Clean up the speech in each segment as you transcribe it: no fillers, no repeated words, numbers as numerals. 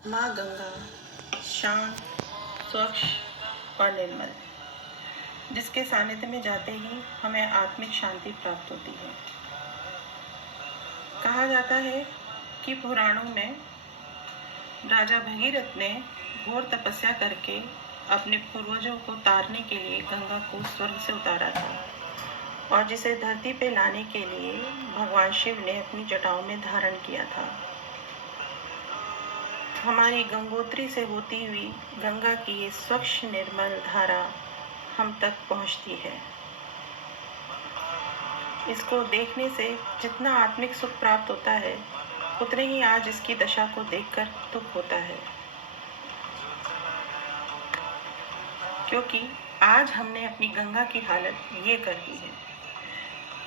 माँ गंगा शांत, स्वच्छ और निर्मल, जिसके सानिध्य में जाते ही हमें आत्मिक शांति प्राप्त होती है। कहा जाता है कि पुराणों में राजा भगीरथ ने घोर तपस्या करके अपने पूर्वजों को तारने के लिए गंगा को स्वर्ग से उतारा था और जिसे धरती पे लाने के लिए भगवान शिव ने अपनी जटाओं में धारण किया था। हमारी गंगोत्री से होती हुई गंगा की ये स्वच्छ निर्मल धारा हम तक पहुंचती है। इसको देखने से जितना आत्मिक सुख प्राप्त होता है, उतने ही आज इसकी दशा को देखकर दुख होता है, क्योंकि आज हमने अपनी गंगा की हालत ये कर दी है।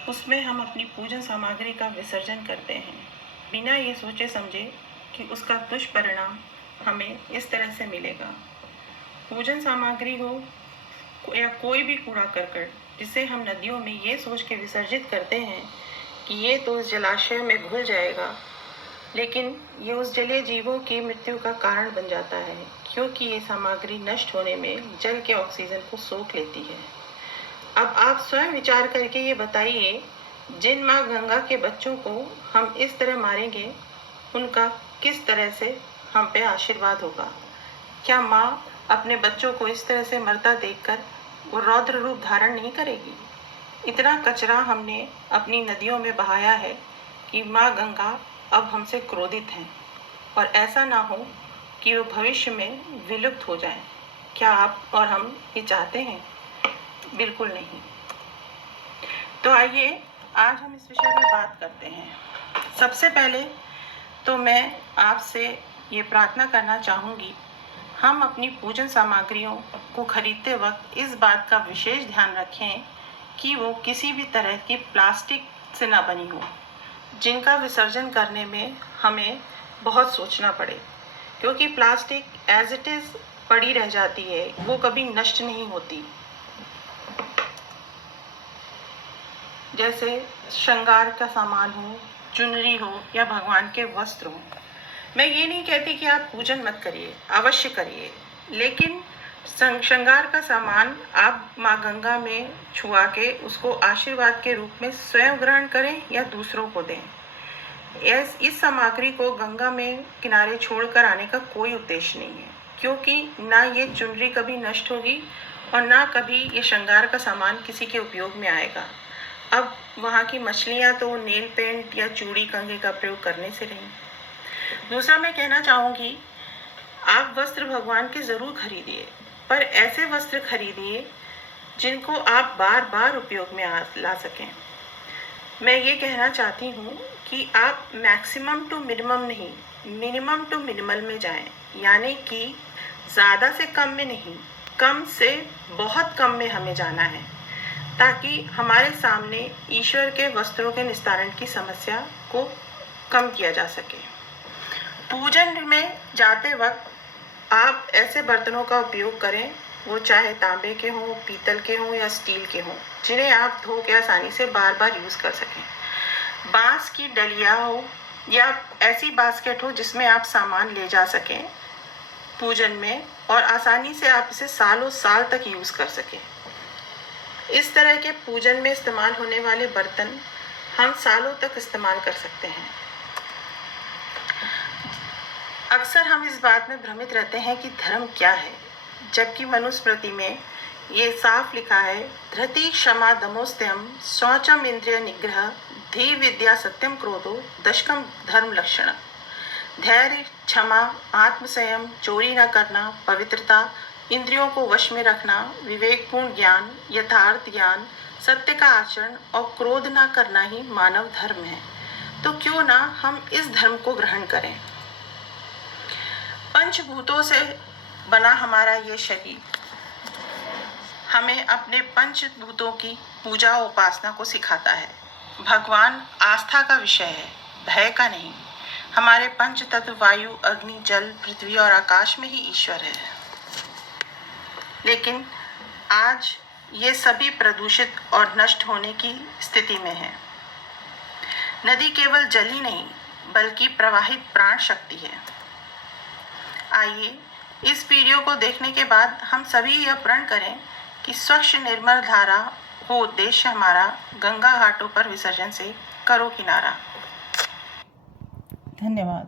उसमें हम अपनी पूजन सामग्री का विसर्जन करते हैं, बिना ये सोचे समझे कि उसका दुष्परिणाम हमें इस तरह से मिलेगा। पूजन सामग्री हो या कोई भी कूड़ा करकट, जिसे हम नदियों में ये सोच के विसर्जित करते हैं कि ये तो उस जलाशय में घुल जाएगा, लेकिन ये उस जलीय जीवों की मृत्यु का कारण बन जाता है, क्योंकि ये सामग्री नष्ट होने में जल के ऑक्सीजन को सोख लेती है। अब आप स्वयं विचार करके ये बताइए, जिन माँ गंगा के बच्चों को हम इस तरह मारेंगे, उनका किस तरह से हम पे आशीर्वाद होगा। क्या माँ अपने बच्चों को इस तरह से मरता देखकर वो रौद्र रूप धारण नहीं करेगी? इतना कचरा हमने अपनी नदियों में बहाया है कि माँ गंगा अब हमसे क्रोधित हैं, और ऐसा ना हो कि वो भविष्य में विलुप्त हो जाएं। क्या आप और हम ये चाहते हैं? बिल्कुल नहीं। तो आइए आज हम इस विषय में बात करते हैं। सबसे पहले तो मैं आपसे ये प्रार्थना करना चाहूँगी, हम अपनी पूजन सामग्रियों को खरीदते वक्त इस बात का विशेष ध्यान रखें कि वो किसी भी तरह की प्लास्टिक से ना बनी हो, जिनका विसर्जन करने में हमें बहुत सोचना पड़े, क्योंकि प्लास्टिक एज इट इज़ पड़ी रह जाती है, वो कभी नष्ट नहीं होती। जैसे श्रृंगार का सामान हो, चुनरी हो या भगवान के वस्त्र हो। मैं ये नहीं कहती कि आप पूजन मत करिए, अवश्य करिए, लेकिन श्रृंगार का सामान आप माँ गंगा में छुआ के उसको आशीर्वाद के रूप में स्वयं ग्रहण करें या दूसरों को दें। इस सामग्री को गंगा में किनारे छोड़कर आने का कोई उद्देश्य नहीं है, क्योंकि ना ये चुनरी कभी नष्ट होगी और ना कभी ये श्रृंगार का सामान किसी के उपयोग में आएगा। अब वहाँ की मछलियाँ तो नेल पेंट या चूड़ी कंघी का प्रयोग करने से रहीं। दूसरा मैं कहना चाहूँगी, आप वस्त्र भगवान के ज़रूर खरीदिए, पर ऐसे वस्त्र खरीदिए जिनको आप बार बार उपयोग में ला सकें। मैं ये कहना चाहती हूँ कि आप मैक्सिमम टू मिनिमम नहीं, मिनिमम टू मिनिमल में जाएं, यानी कि ज़्यादा से कम में नहीं, कम से बहुत कम में हमें जाना है, ताकि हमारे सामने ईश्वर के वस्त्रों के निस्तारण की समस्या को कम किया जा सके। पूजन में जाते वक्त आप ऐसे बर्तनों का उपयोग करें, वो चाहे तांबे के हों, पीतल के हों या स्टील के हों, जिन्हें आप धो के आसानी से बार बार यूज़ कर सकें। बांस की डलिया हो या ऐसी बास्केट हो जिसमें आप सामान ले जा सकें पूजन में, और आसानी से आप इसे सालों साल तक यूज़ कर सकें। इस तरह के पूजन में इस्तेमाल होने वाले बर्तन हम सालों तक इस्तेमाल कर सकते हैं। अक्सर हम इस बात में भ्रमित रहते हैं कि धर्म क्या है, जबकि मनुस्मृति में ये साफ लिखा है, धृति क्षमा दमोस्त्यम शौचम इंद्रिय निग्रह धी विद्या सत्यम क्रोधो दशकम धर्म लक्षण। धैर्य, क्षमा, आत्मसंयम, चोरी न करना, पवित्रता, इंद्रियों को वश में रखना, विवेकपूर्ण ज्ञान, यथार्थ ज्ञान, सत्य का आचरण और क्रोध न करना ही मानव धर्म है। तो क्यों ना हम इस धर्म को ग्रहण करें। पंचभूतों से बना हमारा ये शरीर हमें अपने पंचभूतों की पूजा और उपासना को सिखाता है। भगवान आस्था का विषय है, भय का नहीं। हमारे पंच तत्व वायु, अग्नि, जल, पृथ्वी और आकाश में ही ईश्वर है। लेकिन आज ये सभी प्रदूषित और नष्ट होने की स्थिति में है। नदी केवल जल ही नहीं, बल्कि प्रवाहित प्राण शक्ति है। आइए इस वीडियो को देखने के बाद हम सभी यह प्रण करें कि स्वच्छ निर्मल धारा हो उद्देश्य हमारा, गंगा घाटों पर विसर्जन से करो किनारा। धन्यवाद।